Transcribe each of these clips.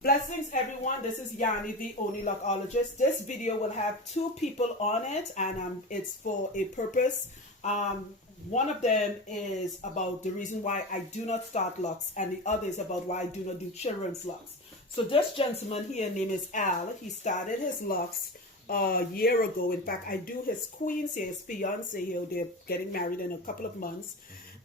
Blessings everyone, this is Yanni, the only lockologist. This video will have two people on it, and it's for a purpose. One of them is about the reason why I do not start locks, and the other is about why I do not do children's locks. So this gentleman here, name is Al. He started his locks a year ago. In fact, I do his queens here, his fiance here. They're getting married in a couple of months,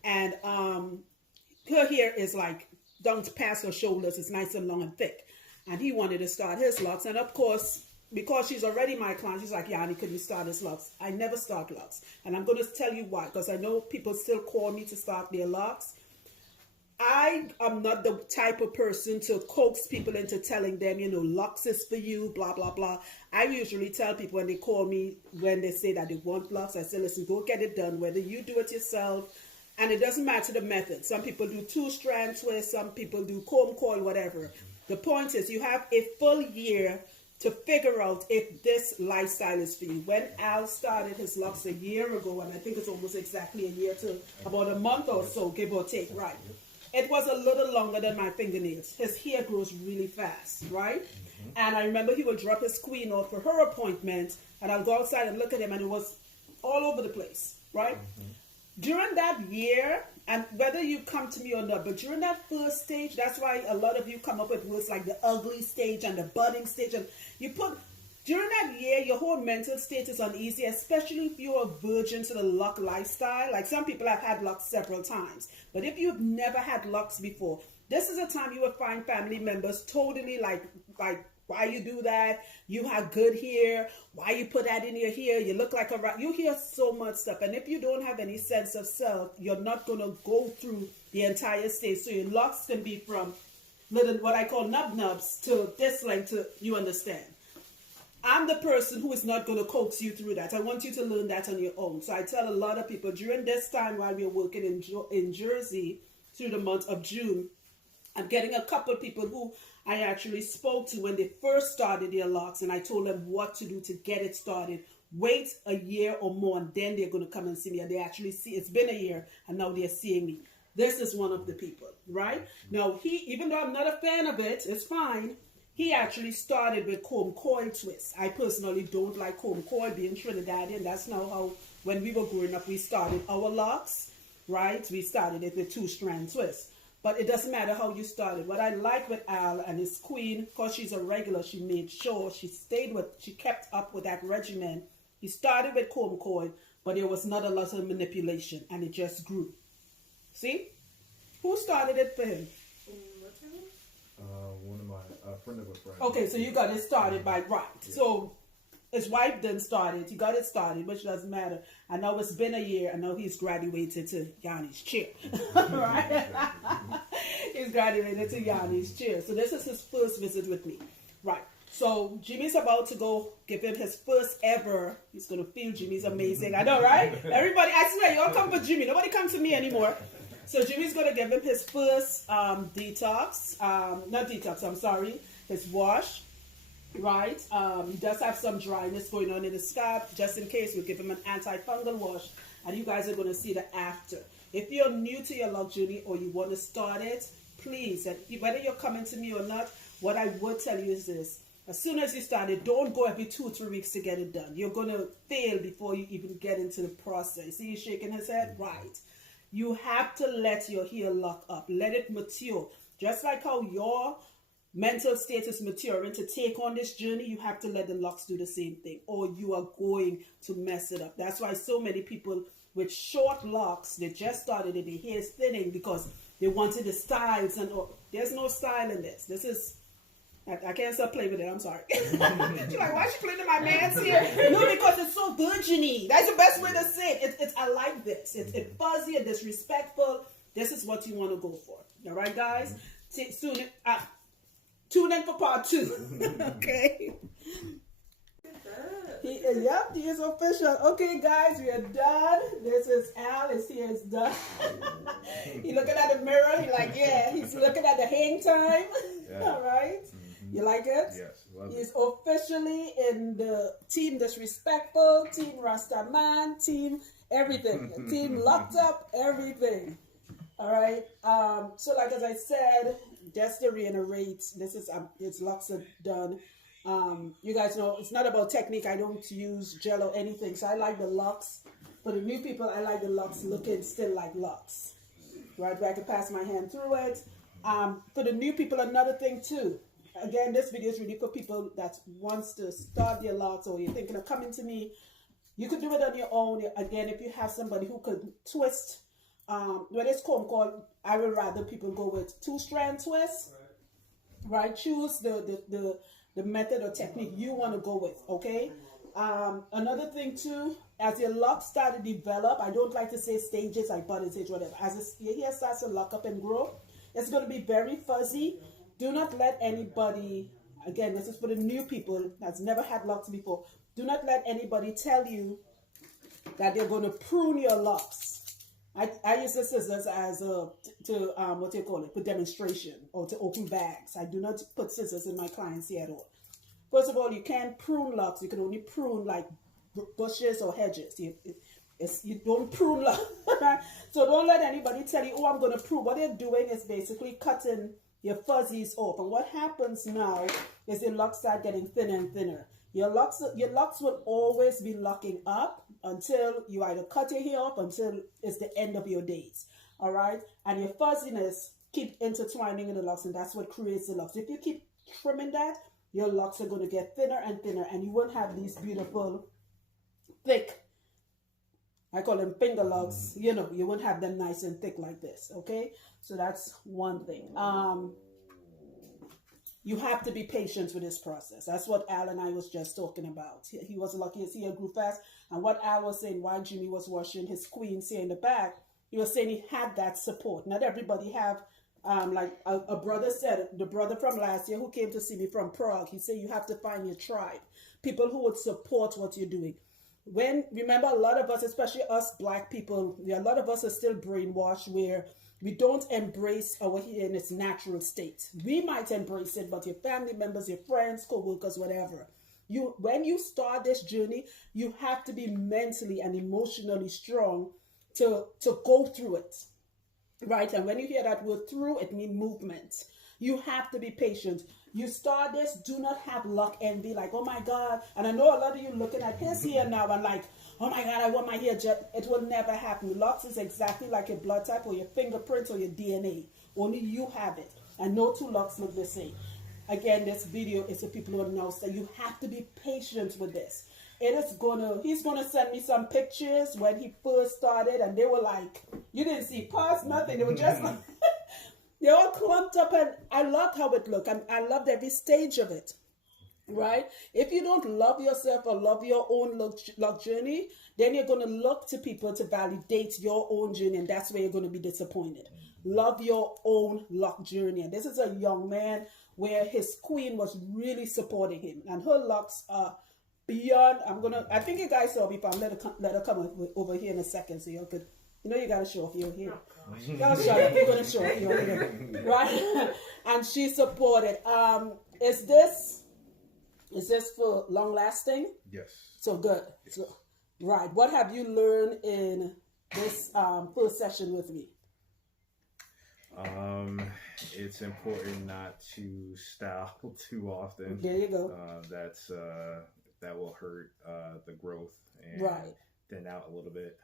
and her hair is like down past her shoulders. It's nice and long and thick. And he wanted to start his locks. And of course, because she's already my client, she's like, Yanni, could you start his locks? I never start locks. And I'm going to tell you why. Because I know people still call me to start their locks. I am not the type of person to coax people into telling them, you know, locks is for you, blah, blah, blah. I usually tell people when they call me, when they say that they want locks, I say, listen, go get it done. Whether you do it yourself, and it doesn't matter the method. Some people do 2-strand twist, some people do comb coil, whatever. The point is you have a full year to figure out if this lifestyle is for you. When Al started his locks a year ago, and I think it's almost exactly a year to about a month or so, give or take, right? It was a little longer than my fingernails. His hair grows really fast, right? And I remember he would drop his queen off for her appointment, and I'll go outside and look at him, and it was all over the place, right? During that year, and whether you come to me or not, but during that first stage, that's why a lot of you come up with words like the ugly stage and the budding stage. And you put, during that year, your whole mental state is uneasy, especially if you're a virgin to the lock lifestyle. Like some people have had locks several times. But if you've never had locks before, this is a time you will find family members totally like, why you do that? You have good hair. Why you put that in your hair? You look like a rat. You hear so much stuff. And if you don't have any sense of self, you're not going to go through the entire stage. So your locks can be from little, what I call nubs to this length to, you understand. I'm the person who is not going to coax you through that. I want you to learn that on your own. So I tell a lot of people during this time while we're working in Jersey through the month of June, I'm getting a couple of people who I actually spoke to when they first started their locks, and I told them what to do to get it started. Wait a year or more, and then they're going to come and see me. And they actually see, it's been a year, and now they're seeing me. This is one of the people, right? Now, even though I'm not a fan of it, it's fine. He actually started with comb coil twists. I personally don't like comb coil, being Trinidadian. That's not how, when we were growing up, we started our locks, right? We started it with 2-strand twists. But it doesn't matter how you started. What I like with Al and his queen, because she's a regular, she made sure she kept up with that regimen. He started with comb coil, but there was not a lot of manipulation, and it just grew. See? Who started it for him? One of my friend of a friend. Okay, so you got it started by right. Yeah. So his wife then started. He got it started, which doesn't matter. I know it's been a year. I know he's graduated to Yanni's chair. Right? He's graduated to Yanni's chair. So this is his first visit with me. Right. So Jimmy's about to go give him his first ever. He's going to feel Jimmy's amazing. I know, right? Everybody, I swear, you all come for Jimmy. Nobody comes to me anymore. So Jimmy's going to give him his first detox. Not detox, I'm sorry. His wash. Right, he does have some dryness going on in his scalp. Just in case, we'll give him an antifungal wash, and you guys are going to see the after. If you're new to your lock journey or you want to start it, please, and whether you're coming to me or not, what I would tell you is this: as soon as you start it, don't go every 2 or 3 weeks to get it done. You're going to fail before you even get into the process. See, he's shaking his head, right? You have to let your hair lock up, let it mature, just like how your mental state is maturing to take on this journey. You have to let the locks do the same thing, or you are going to mess it up. That's why so many people with short locks, they just started and their hair is thinning because they wanted the styles, and there's no style in this. This is, I can't stop playing with it, I'm sorry. She's like, why is she playing in my man's hair? No, because it's so virgin-y. That's the best way to say it. I like this. It's fuzzy and disrespectful. This is what you want to go for. All right, guys? Soon, tune in for part 2. Okay. He is official. Okay, guys, we are done. This is Al. His hair is done. He looking at the mirror. He like, yeah. He's looking at the hang time. Yeah. All right. You like it? Yes. He's officially in the team disrespectful, team Rastaman, team everything, team locked up, everything. All right. So like as I said, just to reiterate, this is it's locks are done. You guys know it's not about technique. I don't use gel or anything, so I like the locks. For the new people, I like the locks looking still like locks, right? Where I can pass my hand through it. For the new people, another thing too. Again, this video is really for people that wants to start their locks, or you're thinking of coming to me. You could do it on your own. Again, if you have somebody who could twist, what is called, I would rather people go with 2-strand twist, right? Choose the method or technique you want to go with, okay? Another thing too, as your locks start to develop, I don't like to say stages like budding stage, whatever. As your hair starts to lock up and grow, it's going to be very fuzzy. Do not let anybody, again, this is for the new people that's never had locks before. Do not let anybody tell you that they're going to prune your locks. I use the scissors as what do you call it, for demonstration or to open bags. I do not put scissors in my clients' hair at all. First of all, you can't prune locks. You can only prune like bushes or hedges. You don't prune locks. So don't let anybody tell you, oh, I'm going to prune. What they're doing is basically cutting your fuzzies off. And what happens now is your locks start getting thinner and thinner. Your locks will always be locking up until you either cut your hair off until it's the end of your days. All right? And your fuzziness keep intertwining in the locks, and that's what creates the locks. If you keep trimming that, your locks are going to get thinner and thinner, and you won't have these beautiful, thick, I call them finger locks. You know, you won't have them nice and thick like this, okay? So that's one thing. You have to be patient with this process. That's what Al and I was just talking about. He was lucky his hair grew fast. And what Al was saying while Jimmy was washing his queen's hair in the back, he was saying he had that support. Not everybody have, like a brother said, the brother from last year who came to see me from Prague, he said you have to find your tribe. People who would support what you're doing. Remember, a lot of us, especially us black people, a lot of us are still brainwashed where we don't embrace our hair in its natural state. We might embrace it, but your family members, your friends, co-workers, whatever. When you start this journey, you have to be mentally and emotionally strong to go through it, right? And when you hear that word through, it means movement. You have to be patient. You start this, do not have luck envy, like, oh my God. And I know a lot of you looking at his hair now and like, oh my God, I want my hair jet. It will never happen. Locks is exactly like your blood type or your fingerprints or your DNA. Only you have it. And no two locks look the same. Again, this video is for people who know that you have to be patient with this. He's gonna send me some pictures when he first started, and they were like, you didn't see pus, nothing. They were just like, they all clumped up, and I loved how it looked. And I loved every stage of it. Right? If you don't love yourself or love your own lock journey, then you're going to look to people to validate your own journey, and that's where you're going to be disappointed. Love your own lock journey. And this is a young man where his queen was really supporting him, and her locks are beyond. I think you guys saw me, but I'm let her come over here in a second so you could. You know, you got to show off your hair. You got to show up. You're going to show off your hair. Right? And she supported. Is this for long lasting? Yes. So good. Yes. So, right. What have you learned in this first session with me? It's important not to style too often. There you go. That will hurt the growth and thin out a little bit.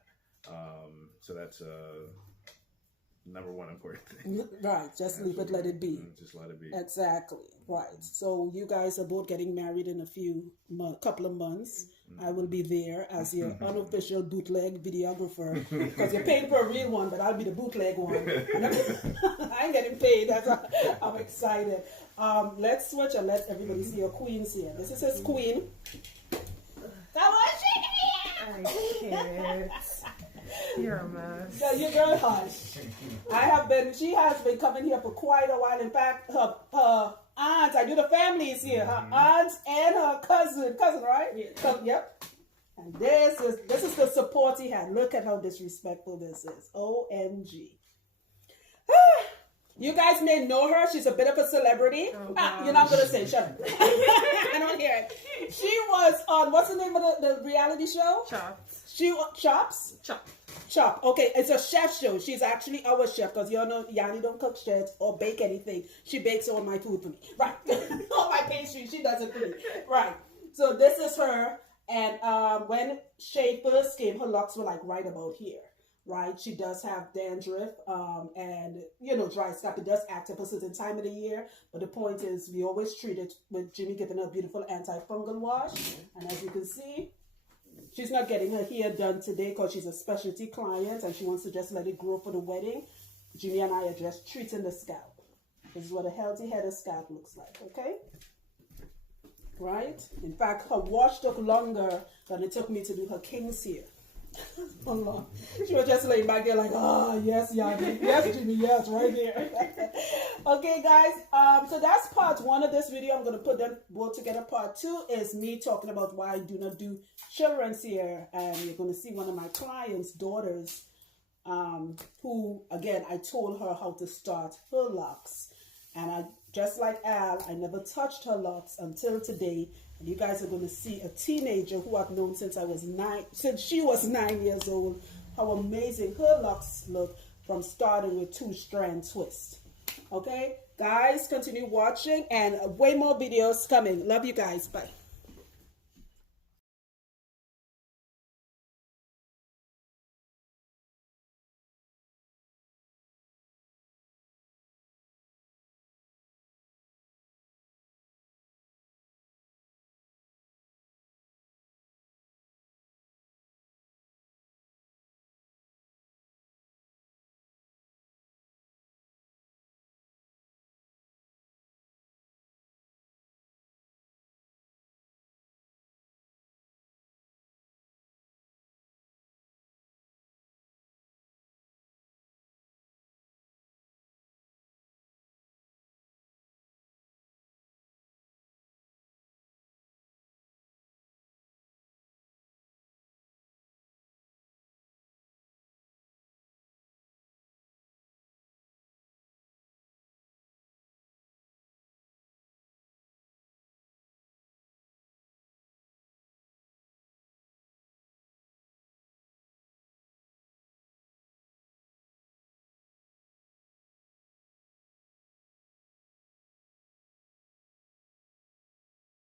So that's number one important thing. Right. Just leave it, let it be. Just let it be. Exactly. Right. So you guys are both getting married in a couple of months. I will be there as your unofficial bootleg videographer because you're paying for a real one, but I'll be the bootleg one. I ain't getting paid. I'm excited. Let's switch and let everybody see your queen's here. This is his queen. Come on, shake it here. I can't. You're a mess. Yeah, your girl, hush. She has been coming here for quite a while. In fact, her aunt, I do the families here. Her aunt and her cousin, right? Yeah. Yep. And this is the support he had. Look at how disrespectful this is. OMG. You guys may know her. She's a bit of a celebrity. Oh, you're not going to say, shut up. I don't hear it. She was on, what's the name of the reality show? Chops. Chops? Chops. Chop. Okay, it's a chef show. She's actually our chef because you know Yanni don't cook shit or bake anything. She bakes all my food for me. Right. All my pastry, she does it for me. Right. So this is her. And when Shea first came, her locks were like right about here. Right. She does have dandruff and, you know, dry scalp. It does act up a certain time of the year. But the point is we always treat it with Jimmy giving her a beautiful antifungal wash. And as you can see, she's not getting her hair done today because she's a specialty client and she wants to just let it grow for the wedding. Jimmy and I are just treating the scalp. This is what a healthy head of scalp looks like, okay? Right? In fact, her wash took longer than it took me to do her king's hair. She was just laying back there like, oh, yes, Yanni. Yes, Jimmy, yes, right here. Okay, guys. So that's part one of this video. I'm going to put them both together. Part two is me talking about why I do not do children's hair. And you're going to see one of my clients' daughters who, again, I told her how to start her locks. And I, just like Al, I never touched her locks until today. And you guys are going to see a teenager who I've known since she was 9 years old, how amazing her locks look from starting with 2-strand twist. Okay, guys, continue watching and way more videos coming. Love you guys. Bye.